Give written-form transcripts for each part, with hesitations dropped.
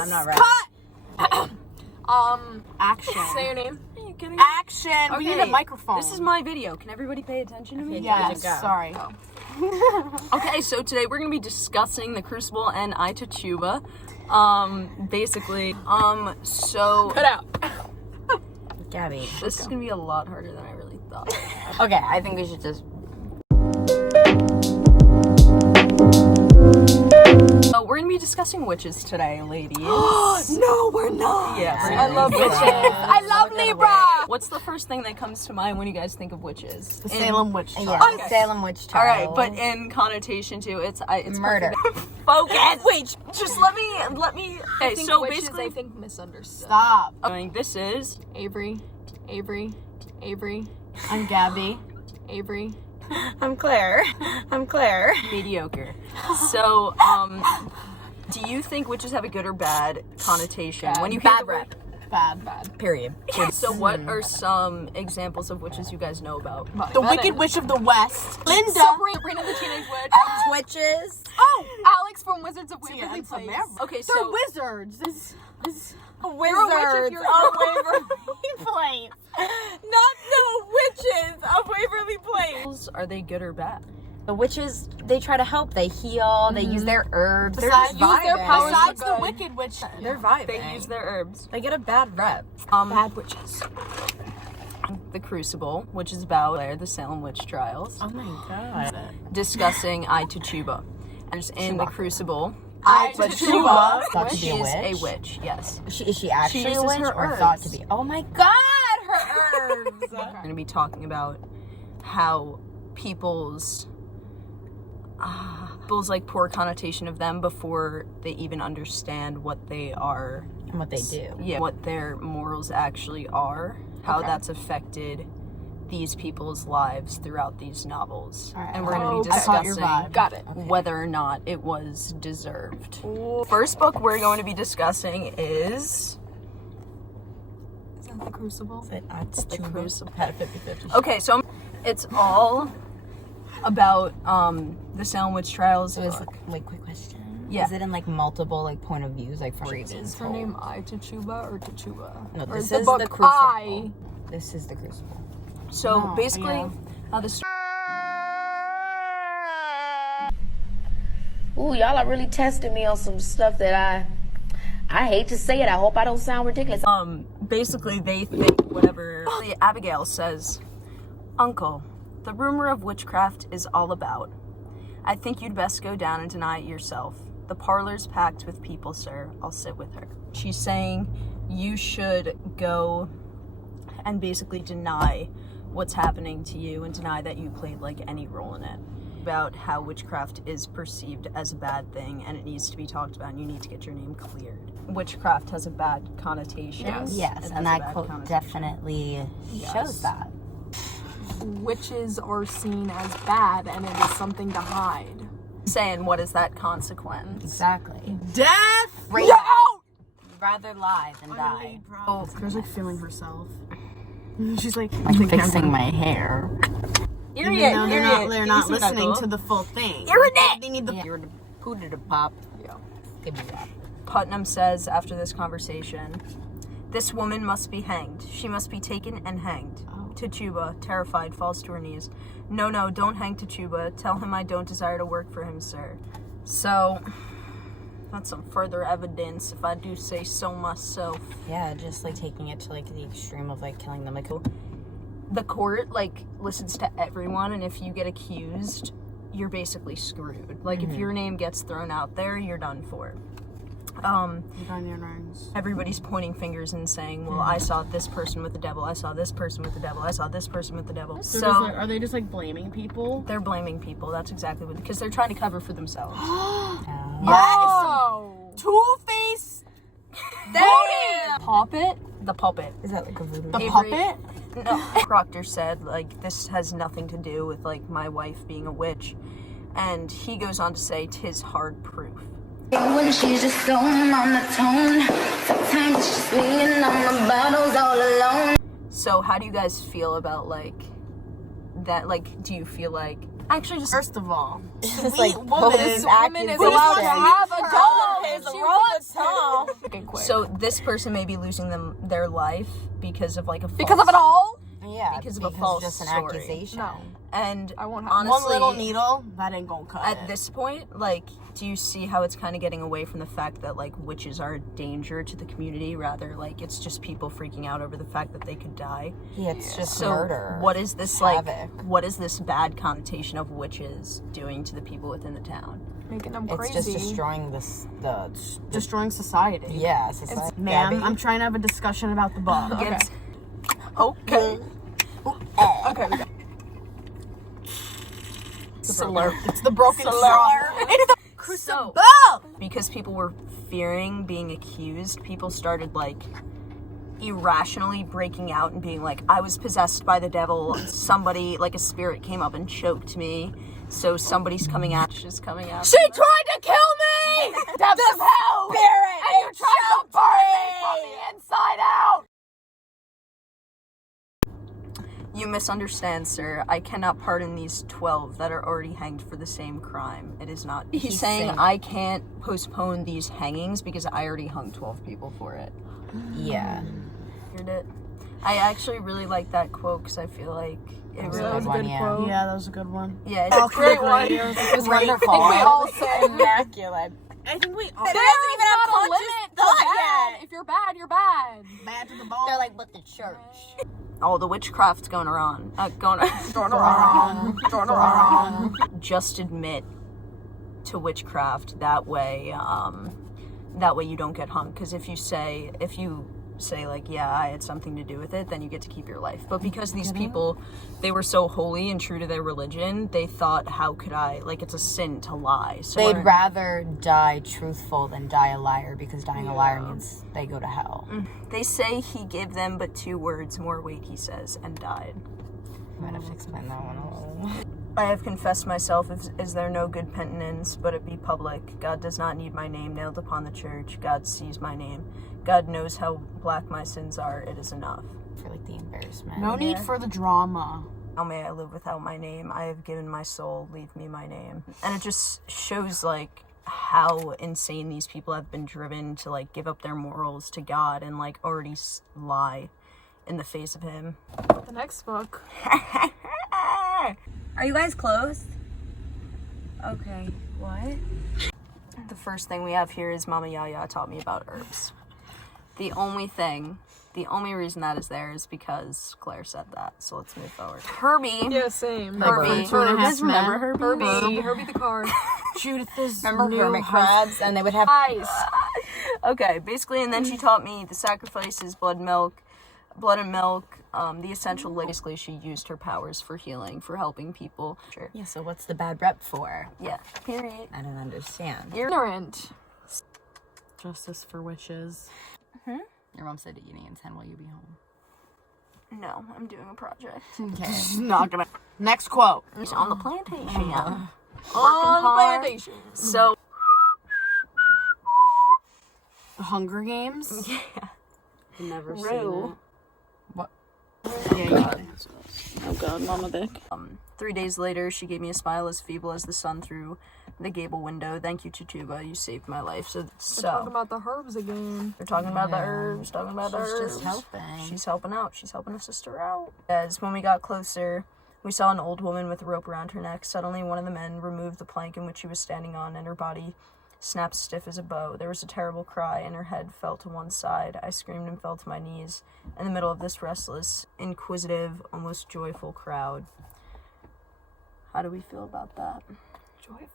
I'm not ready. Action. Say your name. Are you kidding? Action. Okay, We need a microphone. This is my video. Can everybody pay attention to me? Yes. Go. Sorry. Okay, so today we're gonna be discussing the Crucible and Itachuba. Basically, so Cut out. Gabby. this is gonna be a lot harder than I really thought. Okay, I think we should just. So we're gonna be discussing witches today, ladies. No, we're not. Yes, I love witches. I love Libra. What's the first thing that comes to mind when you guys think of witches? The Salem witch Yeah, trial. Okay. Salem witch All right, trial. but in connotation too, it's Murder. Focus. Wait, just let me. Okay, so witches, basically, I think misunderstood. Stop. this is Avery. I'm Gabby. Avery. I'm Claire. mediocre. So, do you think witches have a good or bad connotation when you hear Bad the word- rep. Bad. Period. So, what are some examples of witches you guys know about? The Wicked Witch of the West. Linda. Sabrina the Teenage Witch. Witches. Oh, Alex from Wizards of yeah, Waverly it's a Place. Maverick. Okay, They're so wizards. Wizards of Waverly Place. Not the witches of Waverly Place. are they good or bad? The witches, they try to help. They heal. They use their herbs. They're Besides, just use their vibing. powers. Besides for the good. Wicked Witch. They're vibing. They use their herbs. They get a bad rep. Bad witches. The Crucible, which is about the Salem witch trials, Oh my god. discussing Itachuba, and in the Crucible, Itachuba. Thought to she be a is witch. a witch. Yes, Is she actually a uses witch her or thought to herbs. be? Oh my god, her herbs. we're going to be talking about how people's like poor connotation of them before they even understand what they are, And what they do. what their morals actually are, how that's affected these people's lives throughout these novels. Alright, And we're going to be I caught your discussing vibe. Got it. whether or not it was deserved. First book we're going to be discussing is Is that the Crucible? That's The Crucible. Had a 50-50. Okay, so it's all about the Salem witch trials. So it's like quick question. Yeah. Is it in like multiple like point of views, like from Is her name Itachuba or Tachuba? No, Or this the is book the Crucible. I? This is the Crucible. So Oh, basically, yeah. how this Ooh, y'all are really testing me on some stuff that I hate to say it. I hope I don't sound ridiculous. basically they think whatever Abigail says, Uncle, the rumor of witchcraft is all about. I think you'd best go down and deny it yourself. The parlor's packed with people, sir. I'll sit with her. She's saying you should go and basically deny what's happening to you and deny that you played like any role in it. About how witchcraft is perceived as a bad thing and it needs to be talked about and you need to get your name cleared. Witchcraft has a bad connotation. Yes, It has and a that bad quote connotation. definitely Yes. shows that. Witches are seen as bad and it is something to hide. Saying what is that consequence? Exactly. Death. Right. Rather lie than die. Oh, Claire's like feeling herself. She's like Fixing my hair. Even though they're not listening to the full thing. They need the. You're the pooter to pop. Yeah. Give me that. Putnam says after this conversation, this woman must be hanged. She must be taken and hanged. Tachuba, terrified, falls to her knees. No, don't hang Tachuba. Tell him I don't desire to work for him, sir. So, that's some further evidence, if I do say so myself. Yeah, just like taking it to like the extreme of like killing them. Like, The court, like, listens to everyone, and if you get accused, you're basically screwed. Like, if your name gets thrown out there, you're done for. Everybody's pointing fingers and saying, well, I saw this person with the devil, I saw this person with the devil, I saw this person with the devil. So, are they just like blaming people? they're blaming people. That's exactly what, because they're trying to cover for themselves. Oh! Two-Face. Puppet? The puppet. is that like a voodoo? The Avery- puppet. No, Proctor said, like, this has nothing to do with, like, my wife being a witch. And he goes on to say, 'tis hard proof. When she's just going on the tone, sometimes it's just me and I'm the battles all alone. So how do you guys feel about, like, that? Like, do you feel like Actually, just First of all, It's sweet like woman this woman is allowed allowed to to have have a dog dog if if she she wants wants to. Fucking quick. so this person may be losing their life because of like a because of it all? Yeah, Because of a false just an story. accusation. No. And I won't have honestly, One little needle, that ain't gonna cut at it. this point, like, do you see how it's kind of getting away from the fact that like witches are a danger to the community? Rather, like it's just people freaking out over the fact that they could die. Yeah, it's just So murder. what is this like? Havoc. What is this bad connotation of witches doing to the people within the town? Making them It's crazy. just destroying the Destroying society. yeah, society. Ma'am, Gabby. I'm trying to have a discussion about the bug. Okay. Okay. Okay, we got Slurp. It's the broken straw. It's the So, because people were fearing being accused, people started like irrationally breaking out and being like, I was possessed by the devil. Somebody, like a spirit, came up and choked me. So somebody's coming at just coming out. She tried to kill me! Depths of hell! Spirit! And you tried to burn me from the inside out! You misunderstand, sir. I cannot pardon these 12 that are already hanged for the same crime. It is not. He's saying saying- I can't postpone these hangings because I already hung 12 people for it. Yeah. Heard it. I actually really like that quote because I feel like it was a really. that was a one, good yeah. quote. Yeah, that was a good one. Yeah, it's Great one. It's I wonderful. think we all say immaculate. I think we all... There's not a limit to bad. If you're bad, you're bad. Bad to the bone. They're like, but the church. all the witchcraft's going around. Going Just admit to witchcraft. That way you don't get hung. Because if you say like, yeah, I had something to do with it, then you get to keep your life. But because these people, they were so holy and true to their religion, they thought, how could I, like, it's a sin to lie. So They'd rather die truthful than die a liar, because dying a liar means they go to hell. they say he gave them but 2 words, more weight, he says, and died. Might have to explain that one a little. I have confessed myself, is there no good penitence, but it be public. God does not need my name nailed upon the church. God sees my name. God knows how black my sins are. It is enough. For like the embarrassment. No need for the drama. How may I live without my name? I have given my soul, leave me my name. And it just shows, like, how insane these people have been driven to, like, give up their morals to God and, like, already lie in the face of him. The next book. Are you guys close? Okay. What? The first thing we have here is Mama Yaya taught me about herbs. The only reason that is there is because Claire said that. So let's move forward. Herbie. Yeah, same. Herbie. Two and a You half guys remember men. Herbie? Herbie the car. Judith's Remember new hermit husband. crabs? And they would have Guys. Okay, basically, and then she taught me the sacrifices, blood and milk, the essential. Basically, she used her powers for healing, for helping people. Sure. Yeah, so what's the bad rep for? Yeah. Period. I don't understand. Ignorant. Justice for witches. Your mom said eating in 10 while you be home. No, I'm doing a project. Okay. Not gonna. Next quote. It's on the plantation. On the hard. plantation. So The Hunger Games. yeah. I've never Rue. seen What? it. Yeah, Oh God, Mama Vic. 3 days later, she gave me a smile as feeble as the sun through the gable window. Thank you, Tutuba. You saved my life. We're talking So about the herbs again. they're talking about the herbs. Talking about the She's herbs. just helping. She's helping out. She's helping a sister out. As when we got closer, we saw an old woman with a rope around her neck. Suddenly, one of the men removed the plank in which she was standing on, and her body snapped stiff as a bow. There was a terrible cry, and her head fell to one side. I screamed and fell to my knees in the middle of this restless, inquisitive, almost joyful crowd. How do we feel about that? Joyful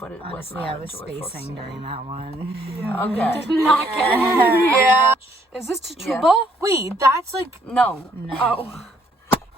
But it was Honestly, not I a was joyful spacing scene. during that one. Okay. Yeah. Is this Tutuba? Yeah. Wait, that's like No. Oh.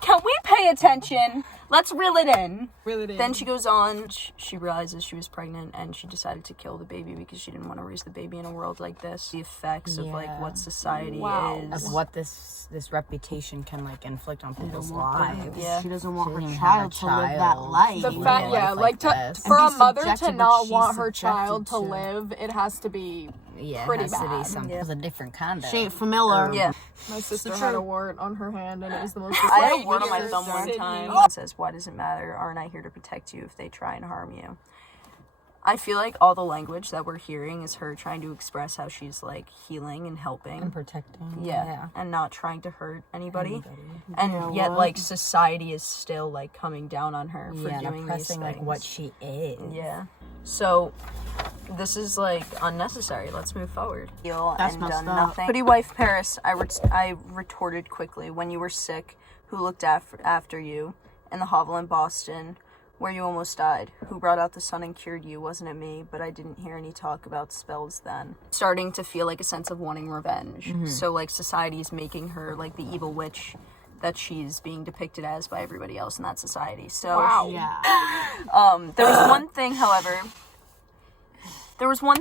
Can we pay attention? Let's reel it in. really did. Then she goes on, she realizes she was pregnant and she decided to kill the baby because she didn't want to raise the baby in a world like this. The effects of like what society is. Of what this reputation can like inflict on people's lives. Yeah. She doesn't want her She child to live that life. the Yeah. fact, Life like to, this. for a And be mother to subjected not what she's want her subjected child to to. live, it has to be Yeah, pretty it has to bad. be something. It was a different kind of. She ain't familiar. Yeah. My sister had a wart on her hand, and it was the most. I had a disgusting wart on my thing thumb one Sydney. time. It says, "Why does it matter? Aren't I here to protect you if they try and harm you?" I feel like all the language that we're hearing is her trying to express how she's like healing and helping. And protecting. Yeah, and not trying to hurt anybody. And yet, like, society is still like coming down on her for Yeah, doing and these oppressing things. like what she is. Yeah. So this is like unnecessary. Let's move forward. That's And messed done up. nothing. Pretty wife Paris, I retorted quickly. When you were sick, who looked after you? In the hovel in Boston, where you almost died. Who brought out the sun and cured you? Wasn't it me? But I didn't hear any talk about spells then. Starting to feel like a sense of wanting revenge. So like society is making her like the evil witch that she's being depicted as by everybody else in that society. So Yeah. there was one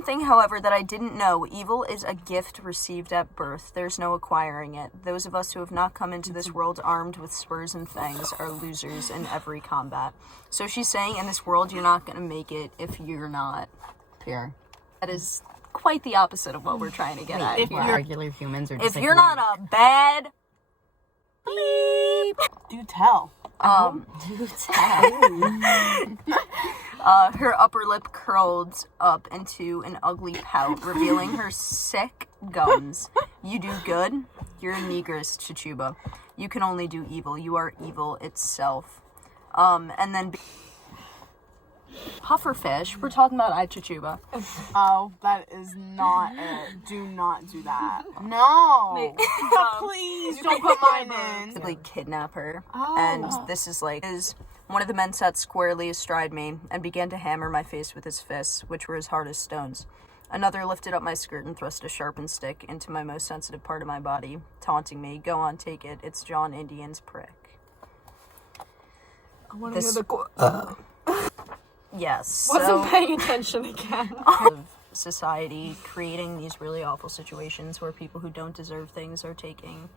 thing, however, that I didn't know. Evil is a gift received at birth. There's no acquiring it. Those of us who have not come into this world armed with spurs and fangs are losers in every combat. So she's saying in this world you're not going to make it if you're not Pure. That is quite the opposite of what we're trying to get at if here. Where regular humans are just If like, you're not a bad Do tell. her upper lip curled up into an ugly pout, revealing her sick gums. You do good. You're a negress, Chichuba. You can only do evil. You are evil itself. And then Pufferfish. We're talking about Chichuba. Oh, that is not it. Do not do that. No. Please don't put mine in. Basically kidnap her. And this is like one of the men sat squarely astride me and began to hammer my face with his fists, which were as hard as stones. Another lifted up my skirt and thrust a sharpened stick into my most sensitive part of my body, taunting me. Go on, take it. It's John Indian's prick. I want to hear the Yes. wasn't paying attention again. Of society creating these really awful situations where people who don't deserve things are taking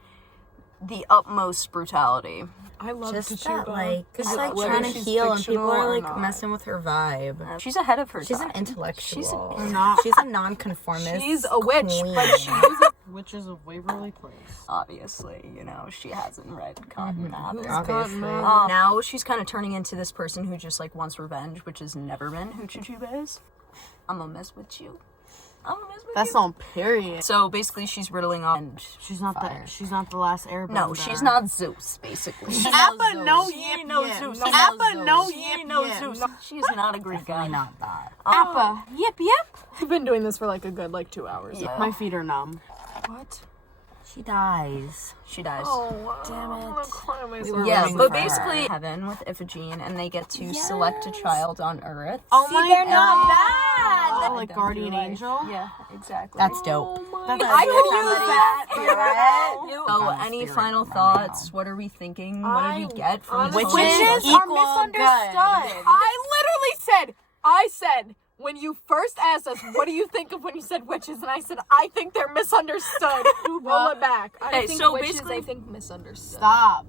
the utmost brutality. I love just Chichuba. that, like, Is just it like whether trying to she's heal, and fictional people are or like not. messing with her vibe. She's ahead of her She's time. an intellectual. not. She's a nonconformist. She's a witch, queen. but she uses Witches of Waverly Place. Obviously, you know, she hasn't read Cotton Mather. Obviously. Now she's kind of turning into this person who just like wants revenge, which has never been who Chichuba is. I'm gonna mess with you. I'm gonna mess with That's you. on period. So basically, she's riddling off. And She's not the. She's not the last Airbender. no, she's not Zeus. Basically, Appa no She yip ain't no yip. Zeus. Appa no She yip ain't no yip. Zeus. She's not a Greek guy. Not that. Appa yip yip. I've been doing this for like a good 2 hours. Yeah. My feet are numb. What? She dies. She dies. Oh, damn it. I'm gonna cry myself. Yeah, rooting but for her. basically, heaven with Iphigene, and they get to select a child on Earth. Oh my they're not god! bad. Like guardian angel. Yeah, exactly. That's dope. That's I could use that. Spirit. So, Found any spirit final right thoughts? What are we thinking? What do we get from this? honestly- whole- Witches Equal are misunderstood. I said, when you first asked us, what do you think of when you said witches? And I said, I think they're misunderstood. Roll it back. I Okay, think so witches, basically- I think misunderstood. Stop.